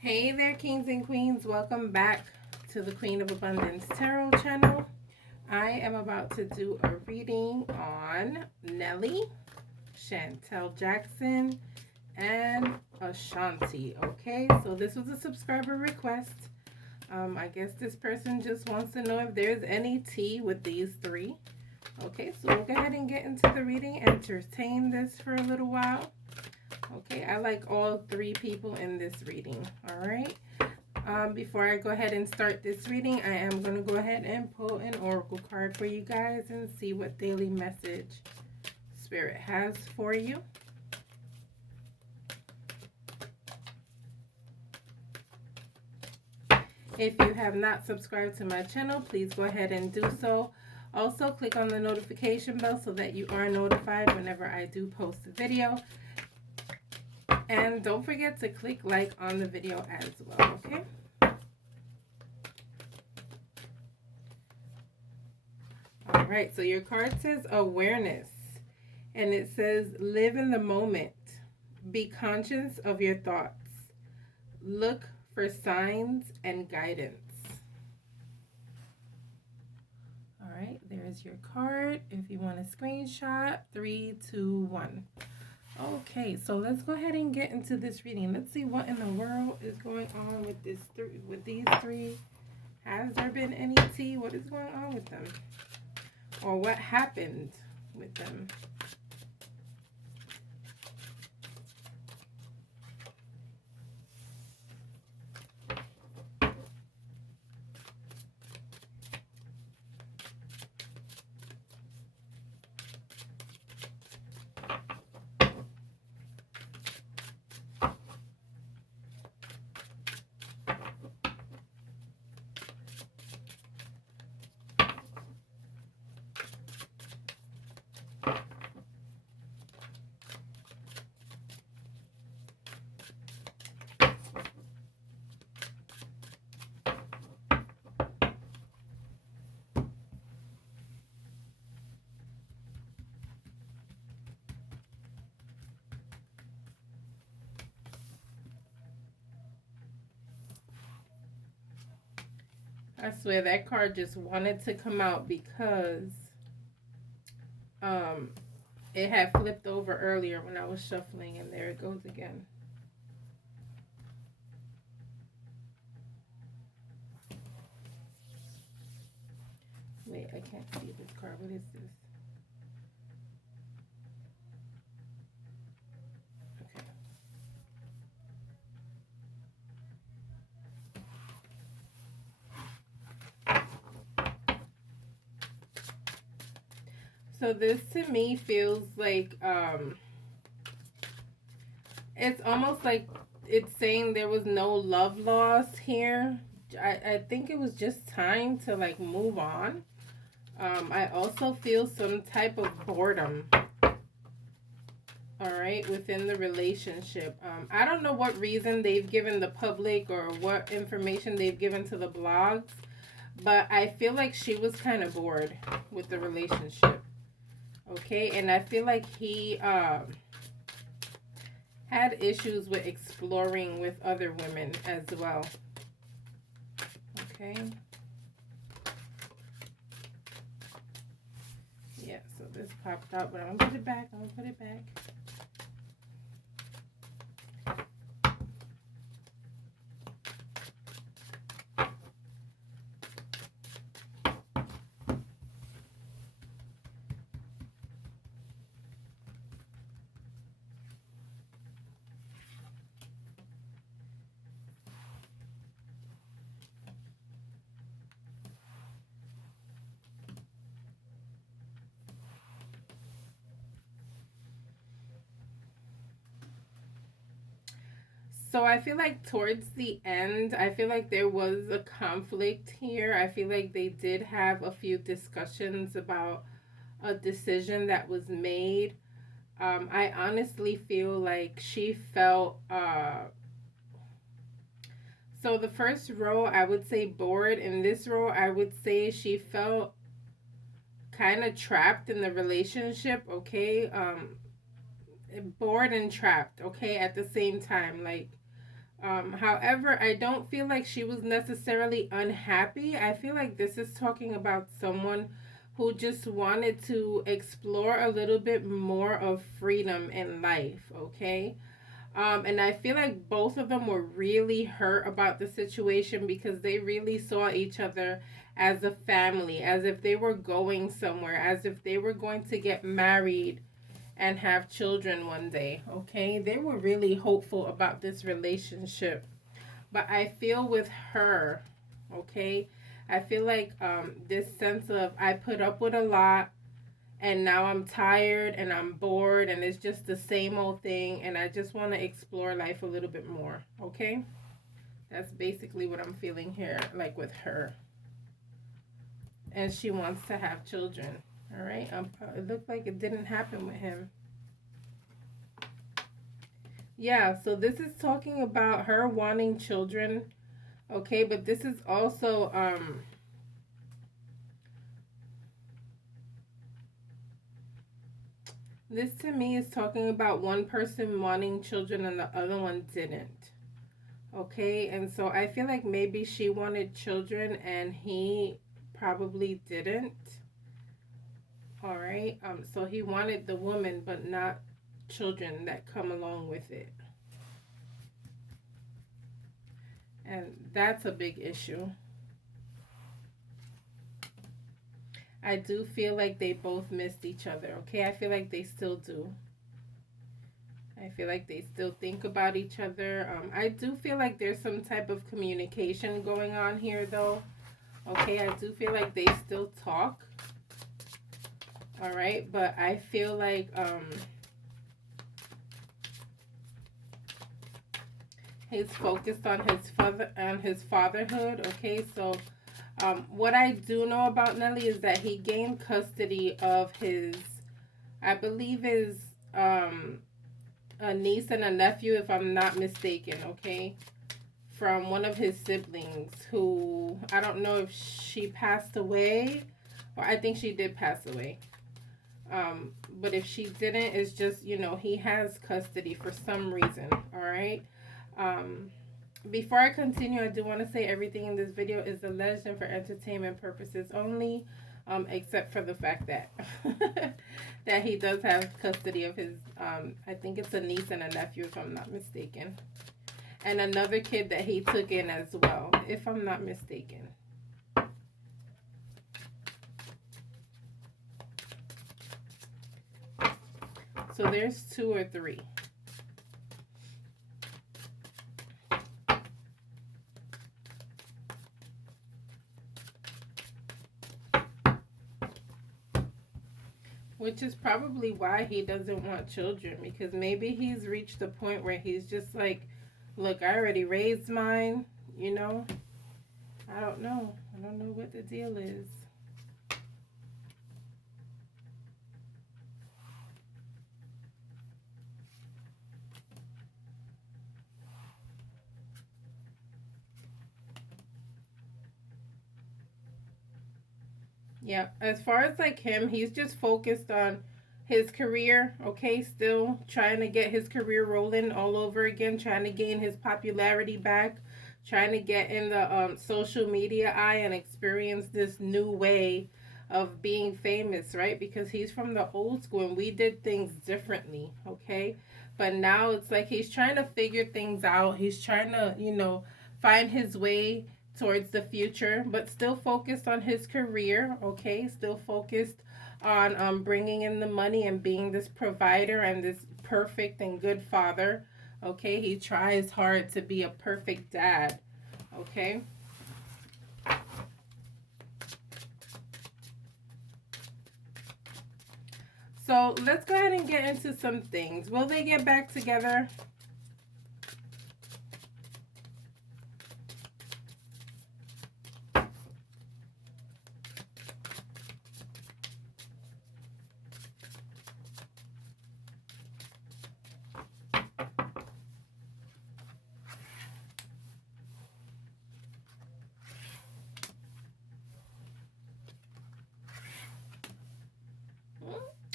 Hey there, kings and queens. Welcome back to the Queen of Abundance Tarot channel. I am about to do a reading on Nelly, Shantel Jackson, and Ashanti. Okay, so this was a subscriber request. I guess this person just wants to know if there's any tea with these three. Okay, so we'll go ahead and get into the reading. Entertain this for a little while. Okay, I like all three people in this reading. All right. Before I go ahead and start this reading, I am going to go ahead and pull an oracle card for you guys and see what daily message Spirit has for you. If you have not subscribed to my channel, please go ahead and do so. Also, click on the notification bell so that you are notified whenever I do post a video. And don't forget to click like on the video as well, okay? All right, so your card says awareness. And it says live in the moment. Be conscious of your thoughts. Look for signs and guidance. All right, there's your card. If you want a screenshot, 3, 2, 1. Okay, so let's go ahead and get into this reading. Let's see what in the world is going on with these three. Has there been any tea? What is going on with them? Or what happened with them? I swear that card just wanted to come out because um it had flipped over earlier when I was shuffling, and there it goes again. Wait, I can't see this card. What is this? Okay. So this to me feels like it's almost like it's saying there was no love lost here. I think it was just time to like move on. I also feel some type of boredom, all right, within the relationship. I don't know what reason they've given the public or what information they've given to the blogs, but I feel like she was kind of bored with the relationship. Okay, and I feel like he had issues with exploring with other women as well. Okay. Yeah, so this popped out, but I'm gonna put it back. I'm gonna put it back. So I feel like towards the end, I feel like there was a conflict here. I feel like they did have a few discussions about a decision that was made. I honestly feel like she felt so the first row I would say bored. In this row I would say she felt kind of trapped in the relationship, okay? Bored and trapped, okay, at the same time. Like However, I don't feel like she was necessarily unhappy. I feel like this is talking about someone who just wanted to explore a little bit more of freedom in life, okay? And I feel like both of them were really hurt about the situation because they really saw each other as a family, as if they were going somewhere, as if they were going to get married and have children one day, okay? They were really hopeful about this relationship. But I feel with her, okay? I feel like this sense of I put up with a lot and now I'm tired and I'm bored and it's just the same old thing and I just want to explore life a little bit more, okay? That's basically what I'm feeling here, like with her. And she wants to have children, all right? It looked like it didn't happen with him. Yeah, so this is talking about her wanting children, okay? But this is also this to me is talking about one person wanting children and the other one didn't. Okay, and so I feel like maybe she wanted children and he probably didn't. All right. So he wanted the woman but not children that come along with it. And that's a big issue. I do feel like they both missed each other. Okay, I feel like they still do. I feel like they still think about each other. I do feel like there's some type of communication going on here, though. Okay, I do feel like they still talk. All right, but I feel like he's focused on his fatherhood. Okay, so what I do know about Nelly is that he gained custody of his, I believe, is a niece and a nephew, if I'm not mistaken. Okay, from one of his siblings who I don't know if she passed away, or I think she did pass away. But if she didn't, it's just, he has custody for some reason. All right. Um, Before I continue, I do want to say everything in this video is alleged and for entertainment purposes only, except for the fact that that he does have custody of his, I think it's a niece and a nephew, if I'm not mistaken, and another kid that he took in as well, if I'm not mistaken. So there's two or three. Which is probably why he doesn't want children, because maybe he's reached the point where he's just like, look, I already raised mine, you know? I don't know. I don't know what the deal is. Yeah, as far as like him, he's just focused on his career, okay? Still trying to get his career rolling all over again, trying to gain his popularity back, trying to get in the social media eye and experience this new way of being famous, right? Because he's from the old school and we did things differently, okay? But now it's like he's trying to figure things out. He's trying to, find his way towards the future, but still focused on his career, okay? Still focused on bringing in the money and being this provider and this perfect and good father, okay? He tries hard to be a perfect dad, okay? So let's go ahead and get into some things. Will they get back together?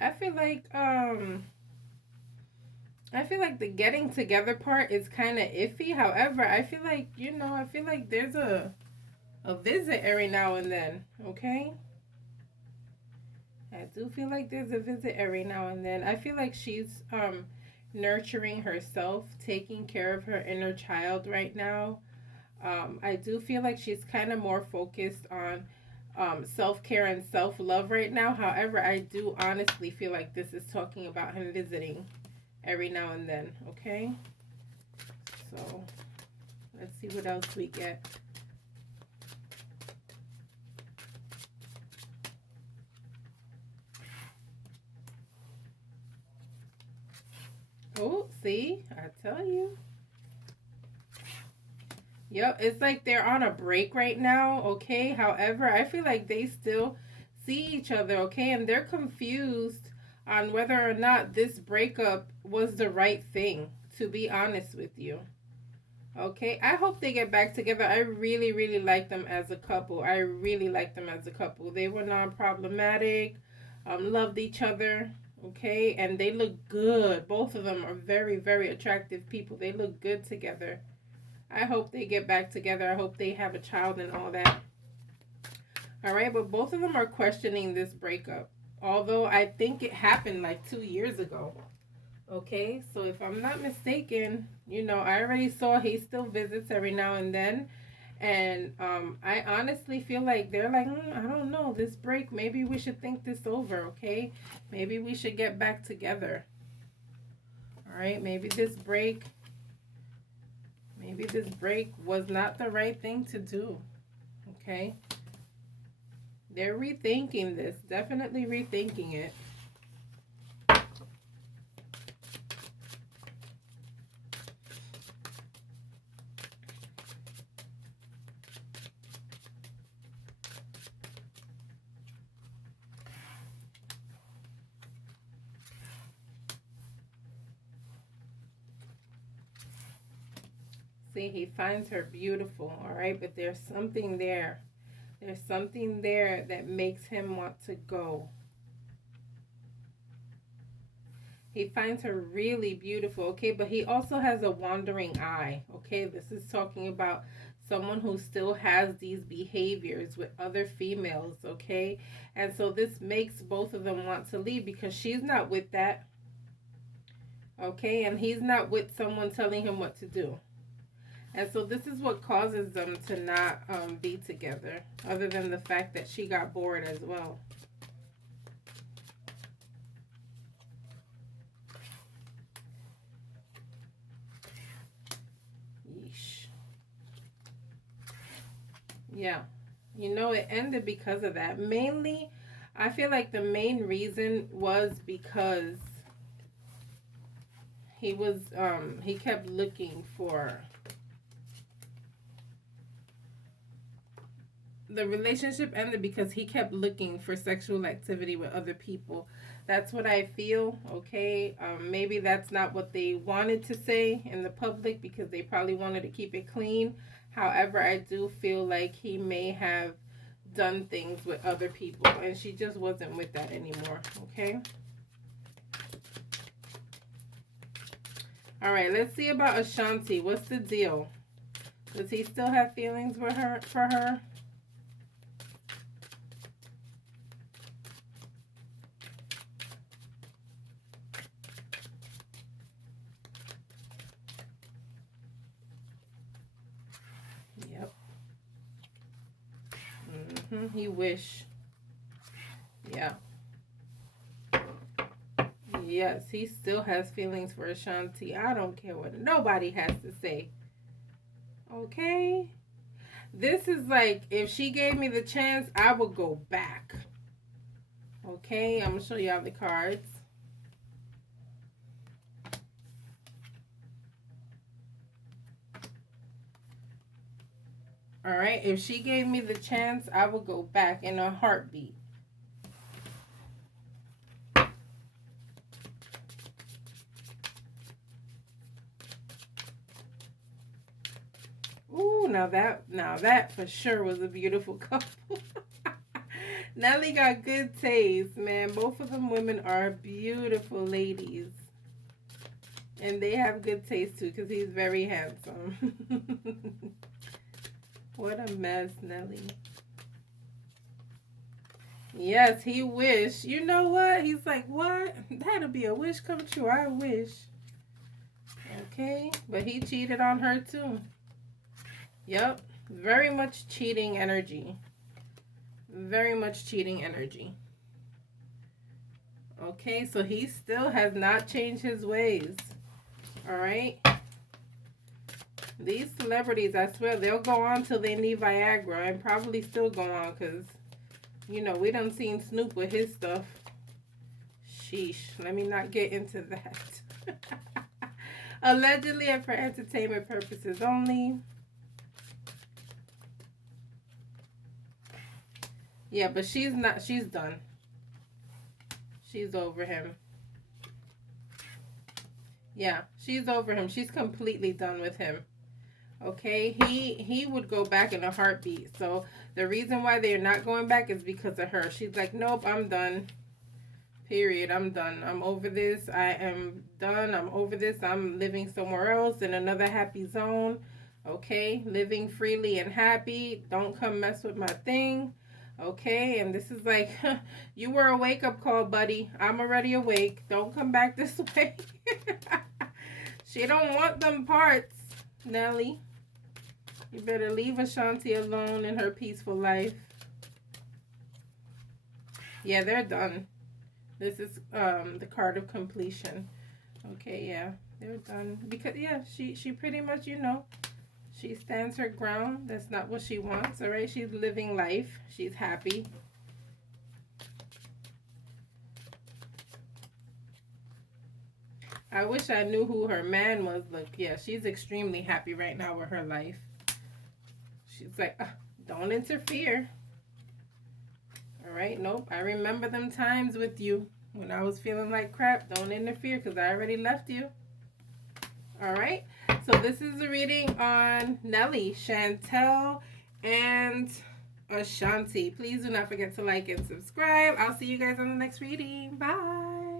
I feel like I feel like the getting together part is kind of iffy. However, I feel like, I feel like there's a visit every now and then, okay? I do feel like there's a visit every now and then. I feel like she's nurturing herself, taking care of her inner child right now. I do feel like she's kind of more focused on self care and self love right now. However, I do honestly feel like this is talking about him visiting every now and then, okay? So let's see what else we get. Oh, see, I tell you. Yep, it's like they're on a break right now, okay? However, I feel like they still see each other, okay? And they're confused on whether or not this breakup was the right thing, to be honest with you. Okay, I hope they get back together. I really, really like them as a couple. I really like them as a couple. They were non-problematic, loved each other, okay? And they look good. Both of them are very, very attractive people. They look good together. I hope they get back together. I hope they have a child and all that. All right, but both of them are questioning this breakup. Although I think it happened like 2 years ago. Okay, so if I'm not mistaken, I already saw he still visits every now and then. And I honestly feel like they're like, I don't know, this break, maybe we should think this over, okay? Maybe we should get back together. All right, maybe this break was not the right thing to do, okay? They're rethinking this, definitely rethinking it. See, he finds her beautiful, all right? But there's something there. There's something there that makes him want to go. He finds her really beautiful, okay? But he also has a wandering eye, okay? This is talking about someone who still has these behaviors with other females, okay? And so this makes both of them want to leave because she's not with that, okay? And he's not with someone telling him what to do. And so this is what causes them to not be together, other than the fact that she got bored as well. Yeesh. Yeah. It ended because of that. Mainly, I feel like the main reason was because he kept looking for the relationship ended because he kept looking for sexual activity with other people. That's what I feel, okay? Maybe that's not what they wanted to say in the public because they probably wanted to keep it clean. However, I do feel like he may have done things with other people and she just wasn't with that anymore, okay? All right, let's see about Ashanti. What's the deal? Does he still have feelings for her? Yep. He wish. Yeah. Yes, he still has feelings for Ashanti. I don't care what nobody has to say. Okay? This is like, if she gave me the chance, I would go back. Okay? I'm going to show y'all the cards. All right? If she gave me the chance, I would go back in a heartbeat. Ooh, now that for sure was a beautiful couple. Nelly got good taste, man. Both of them women are beautiful ladies. And they have good taste too, because he's very handsome. What a mess, Nelly. Yes, he wished. You know what? He's like, what? That'll be a wish come true. I wish. Okay, but he cheated on her too. Yep, very much cheating energy. Very much cheating energy. Okay, so he still has not changed his ways. All right. These celebrities, I swear, they'll go on till they need Viagra and probably still go on because, you know, we done seen Snoop with his stuff. Sheesh. Let me not get into that. Allegedly and for entertainment purposes only. Yeah, but she's not. She's done. She's over him. Yeah, she's over him. She's completely done with him. Okay, he would go back in a heartbeat. So the reason why they're not going back is because of her. She's like, nope, I'm done. Period. I'm done. I'm over this. I am done. I'm over this. I'm living somewhere else in another happy zone. Okay, living freely and happy. Don't come mess with my thing. Okay, and this is like, you were a wake up call, buddy. I'm already awake. Don't come back this way. She don't want them parts, Nelly. You better leave Ashanti alone in her peaceful life. Yeah, they're done. This is the card of completion. Okay, yeah, they're done. Because, yeah, she pretty much, you know, she stands her ground. That's not what she wants, all right? She's living life. She's happy. I wish I knew who her man was. Look, yeah, she's extremely happy right now with her life. She's like, don't interfere. All right, nope. I remember them times with you when I was feeling like crap. Don't interfere because I already left you. All right. So this is a reading on Nelly, Shantel, and Ashanti. Please do not forget to like and subscribe. I'll see you guys on the next reading. Bye.